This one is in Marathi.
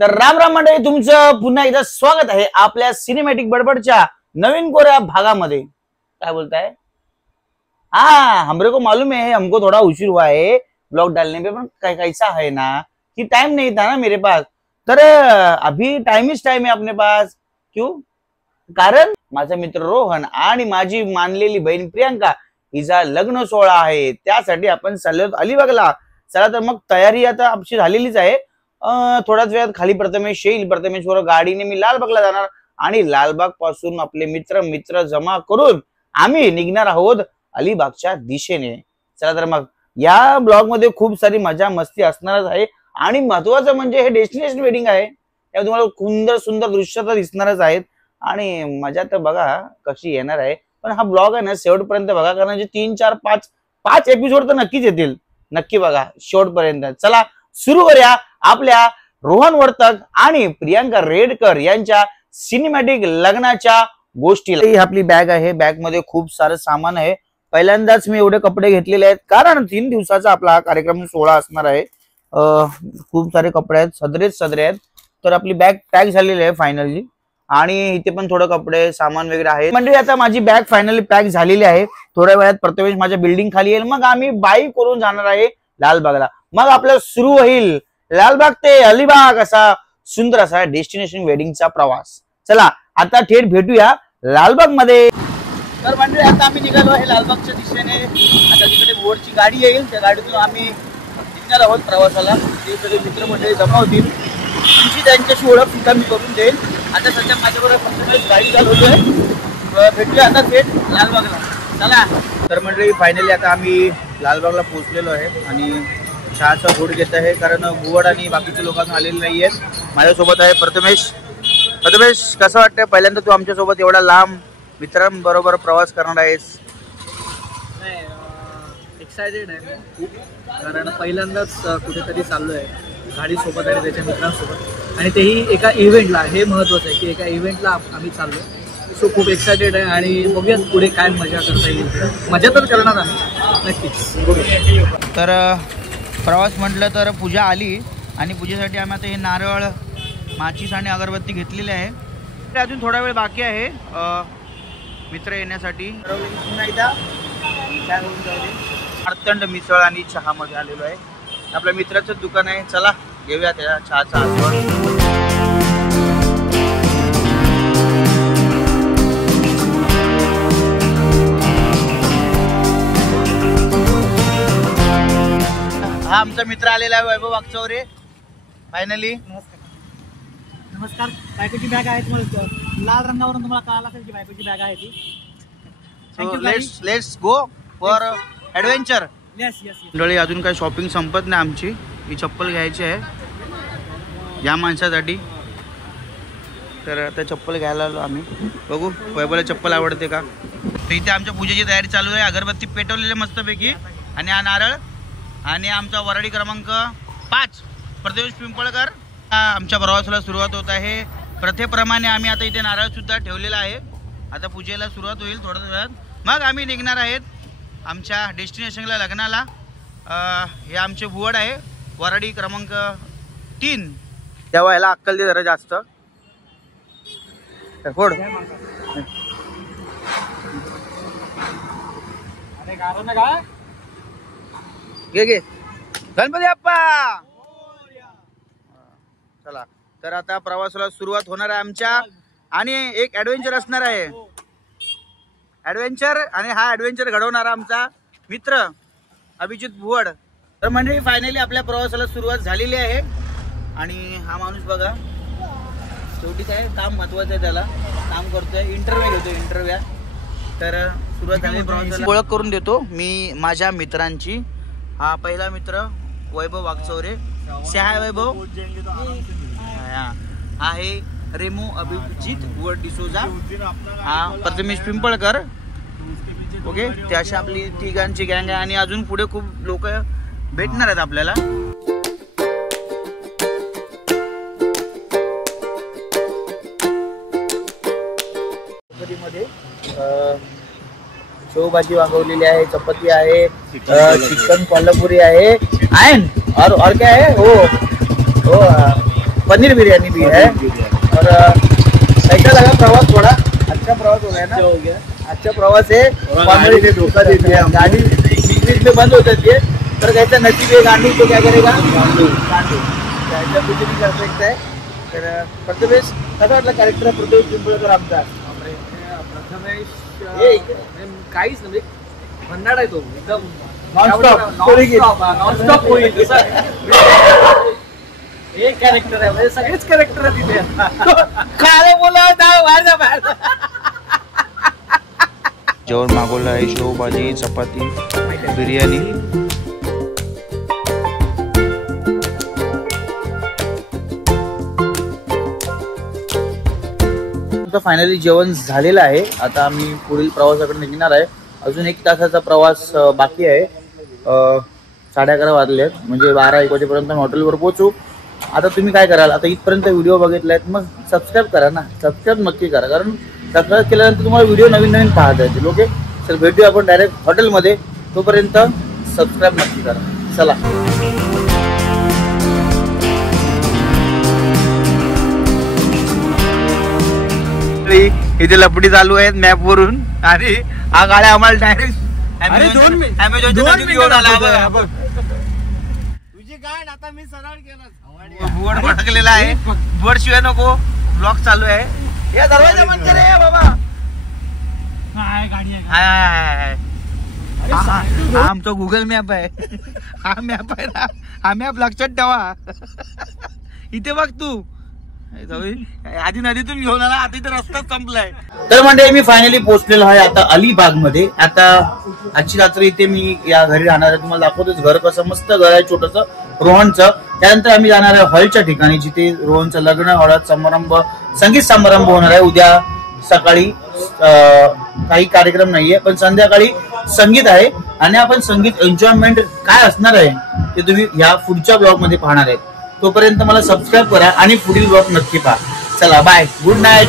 तर राम राम मंडळी, तुमचं पुन्हा एकदा स्वागत आहे आपल्या सिनेमॅटिक बडबडच्या नवीन कोऱ्या भागामध्ये। काय बोलताय? हाँ, हमरे को मालूम है, हमको थोड़ा उशीर हुआ है ब्लॉग डालने पे, पर कैसा है ना कि टाइम नहीं था ना मेरे पास। तर अभी टाइम है अपने पास। क्यों? कारण माझा मित्र रोहन आणि माझी मानलेली बहीण प्रियांका हिचा लग्न सोहळा आहे, त्यासाठी आपण चाललो अलिबागला। चला तर मग तयारी आता आमची झालेलीच आहे। थोड्याच वेळात खाली प्रथमेश येईल, प्रथमेशवर गाडीने मी लालबागला जाणार आणि लालबाग पासून आपले मित्र जमा करून आम्ही निघणार आहोत अलिबागच्या दिशेने। चला तर मग या ब्लॉग मध्ये खूप सारी मजा मस्ती असणारच आहे आणि महत्वाचं म्हणजे हे डेस्टिनेशन वेडिंग आहे, त्यामुळे तुम्हाला सुंदर दृश्य तर दिसणारच आहेत आणि मजा तर बघा कशी येणार आहे। पण हा ब्लॉग आहे ना शेवटपर्यंत बघा, कारण 3, 4, 5 एपिसोड तर नक्कीच येतील, नक्की बघा शेवटपर्यंत। चला सुरू करूया आपल्या रोहन वर्तक आणि प्रियांका रेडकर यांच्या सिनेमॅटिक लग्नाच्या गोष्टीला। ही आपली बॅग आहे, बॅग मध्ये खूप सारं सामान आहे। पहिल्यांदाच मी एवढे कपडे घेतलेले आहेत कारण 3 दिवसाचा आपला हा कार्यक्रम सोहळा असणार आहे। खूप सारे कपडे आहेत, सदरे आहेत। तर आपली बॅग पॅक झालेली आहे फायनली आणि इथे पण थोडं कपडे सामान वगैरे आहे। म्हणजे आता माझी बॅग फायनली पॅक झालेली आहे। थोड्या वेळात प्रथमेश माझ्या बिल्डिंग खाली येईल, मग आम्ही बाईक करून जाणार आहे लालबागला। मग आपलं सुरू होईल लालबाग ते अलिबाग असा सुंदर असा डेस्टिनेशन वेडिंगचा प्रवास। चला आता थेट भेटूया लालबाग मध्ये। तर म्हणजे आता आम्ही निघालो आहे लालबागच्या दिशेने। आता तिकडे बोर्डची गाडी येईल, त्या गाडीतून आम्ही निघणार आहोत प्रवासाला। ते सगळे मित्रमंडळी जमा होतील, तुमची त्यांच्याशी ओळख सुद्धा मी करून देईल। आता सध्या माझ्याबरोबर फक्त गाडी चालवतोय, भेटूया आता थेट लालबागला। चला तर मंडळी फायनली आता आम्ही लालबागला पोहोचलेलो आहे आणि चहाचा घोट घेत आहे, कारण बुवड आणि बाकीचे लोकांना आलेले नाही आहेत। माझ्यासोबत आहे प्रथमेश। प्रथमेश, कसं वाटतंय पहिल्यांदा तू आमच्यासोबत एवढा लांब मित्रांबरोबर प्रवास करणार आहेस? एक्सायटेड आहे खूप, कारण पहिल्यांदाच कुठेतरी चाललो आहे गाडीसोबत आणि त्याच्या मित्रांसोबत, आणि तेही एका इव्हेंटला। हे महत्त्वाचं आहे की एका इव्हेंटला आम्ही चाललो, सो खूप एक्सायटेड आहे आणि बघूयात पुढे काय मजा करता येईल। मजा तर करणार आम्ही नक्कीच। तर प्रवास म्हटलं तर पूजा आली आणि पूजेसाठी आम्ही आता हे नारळ, माचीस आणि अगरबत्ती घेतलेली आहे। ते अजून थोडा वेळ बाकी आहे मित्र येण्यासाठी। मार्तंड मिसळ आणि चहा मध्ये आलेलो आहे, आपल्या मित्राचं दुकान आहे। चला घेऊया त्या चहाचा आस्वाद। हा आमचा मित्र आलेला आहे वैभव वागचौरे फायनली। नमस्कार। बायकोची बॅग आहे, तुम्हाला लाल रंगावरून तुम्हाला कळालं असेल की बायकोची बॅग आहे ती। Let's go for adventure. Yes yes. मंडळी अजून काही शॉपिंग संपत नाही आमची। ही चप्पल घ्यायची आहे या माणसासाठी, तर आता चप्पल घ्यायला आलो आम्ही। बघू वैभवला चप्पल आवडते का। तर इथे आमच्या पूजेची तयारी चालू आहे, अगरबत्ती पेटवलेले मस्तपैकी आणि हा नारळ आणि आमचा वराडी क्रमांक 5 प्रथमेश पिंपळकर। आमच्या प्रवासाला सुरुवात होत आहे प्रथेप्रमाणे। आम्ही आता इथे नारळ सुद्धा ठेवलेला आहे, आता पूजेला सुरुवात होईल थोड्याच वेळात, मग आम्ही निघणार आहेत आमच्या डेस्टिनेशनला लग्नाला। हे आमचे बुवड आहे, वराडी क्रमांक 3। तेव्हा याला अक्कल दे जरा जास्त फोड। घे गणपती बाप्पा। चला तर आता प्रवासाला सुरुवात होणार आहे आमच्या, आणि एक ॲडव्हेंचर असणार आहे ॲडव्हेंचर, आणि हा ॲडव्हेंचर घडवणारा आमचा मित्र अभिजित बुवड। तर म्हणजे फायनली आपल्या प्रवासाला सुरुवात झालेली आहे आणि हा माणूस बघा शेवटी काय काम महत्वाचं आहे, त्याला काम करतोय, इंटरव्ह्यू घेतोय इंटरव्ह्यू। तर सुरुवात झाली प्रवासाला। ओळख करून देतो मी माझ्या मित्रांची। हा पहिला मित्र वैभव वागचौरे, हाय वैभव। आहे रेमो अभिजित बुवड डिसोजा, हा प्रथमेश पिंपळकर। ओके, ते अशी आपली तिघांची गँग आहे आणि अजून पुढे खूप लोक भेटणार आहेत आपल्याला। मध्ये शेवभाजी वांगवलेली आहे, चपाती आहे, चिकन कोल्हापुरी आहे, और क्या है? हो पनीर बिरयानी भी है। और कैसा लगा प्रवास? थोड़ा अच्छा प्रवास हो गया ना? हो गया। अच्छा प्रवास है। गाड़ी ने धोखा दे दिया। गाड़ी बीच बीच में बंद हो जाती है, तर कैसा नसीब है गाड़ी तो क्या करेगा, त्याच्या कुठे नाही कर सकता है। तर प्रथमेश कसं वाटलं कॅरेक्टर प्रथमेश पिंपळकर आमचा? प्रथमेश हे काहीच म्हणजे भन्नाट आहे तो एकदम नॉनस्टॉप नॉनस्टॉप होईल एक कॅरेक्टर आहे म्हणजे सगळेच कॅरेक्टर आहे तिथे काय बोला बाहेर जा बाहेर। जेवण मागवलं आहे, शेवभाजी, चपाती, बिर्याणी। फायनली जेवण झालेलं आहे। आता आम्ही पुढील प्रवासाकडे निघणार आहे। अजून 1 तासाचा प्रवास बाकी आहे। 11:30 वाजलेत, म्हणजे 12-1 वाजेपर्यंत हॉटेलवर पोहोचू। आता तुम्ही काय कराल? आता इथपर्यंत व्हिडिओ बघितलायत, मग सबस्क्राईब करा ना, सबस्क्राईब नक्की करा, कारण सबस्क्राईब केल्यानंतर तुम्हाला व्हिडिओ नवीन नवीन पाहता येतील। ओके, तर भेटूया आपण डायरेक्ट हॉटेलमध्ये, तोपर्यंत सबस्क्राईब नक्की करा। चला। इथे लपडी चालू आहेत मॅप वरून, आणि हा गाड्या आम्हाला डायरेक्ट घेऊन आला। तुझी गाड आता मी सरळ केलं, बोर्ड भडकलेला आहे, बोर्ड शिवाय नको, ब्लॉक चालू आहे। या दरवाजा बंद करे बाबा। गाडी आहे हा आमचा गुगल मॅप आहे, हा मॅप आहे ना, हा मॅप लक्षात ठेवा। इथे बघ तू, आधी नदीतून घेऊन आला, आता इथे रस्ता संपलाय। तर म्हणजे मी फायनली पोहोचलेलो आहे आता अलिबाग मध्ये। आता आजची रात्री इथे मी या घरी राहणार आहे, तुम्हाला दाखवतोच घर कसं मस्त घर आहे छोटस रोहनचं। त्यानंतर आम्ही जाणार आहे हॉलच्या ठिकाणी, जिथे रोहनचं लग्न, हळद समारंभ, संगीत समारंभ होणार आहे। उद्या सकाळी काही कार्यक्रम नाहीये, पण संध्याकाळी संगीत आहे, आणि आपण संगीत एन्जॉयमेंट काय असणार आहे ते तुम्ही या पुढच्या ब्लॉग मध्ये पाहणार आहे। तोपर्यंत मला सबस्क्राईब करा आणि पुढील ब्लॉग नक्की पहा। चला बाय, गुड नाईट।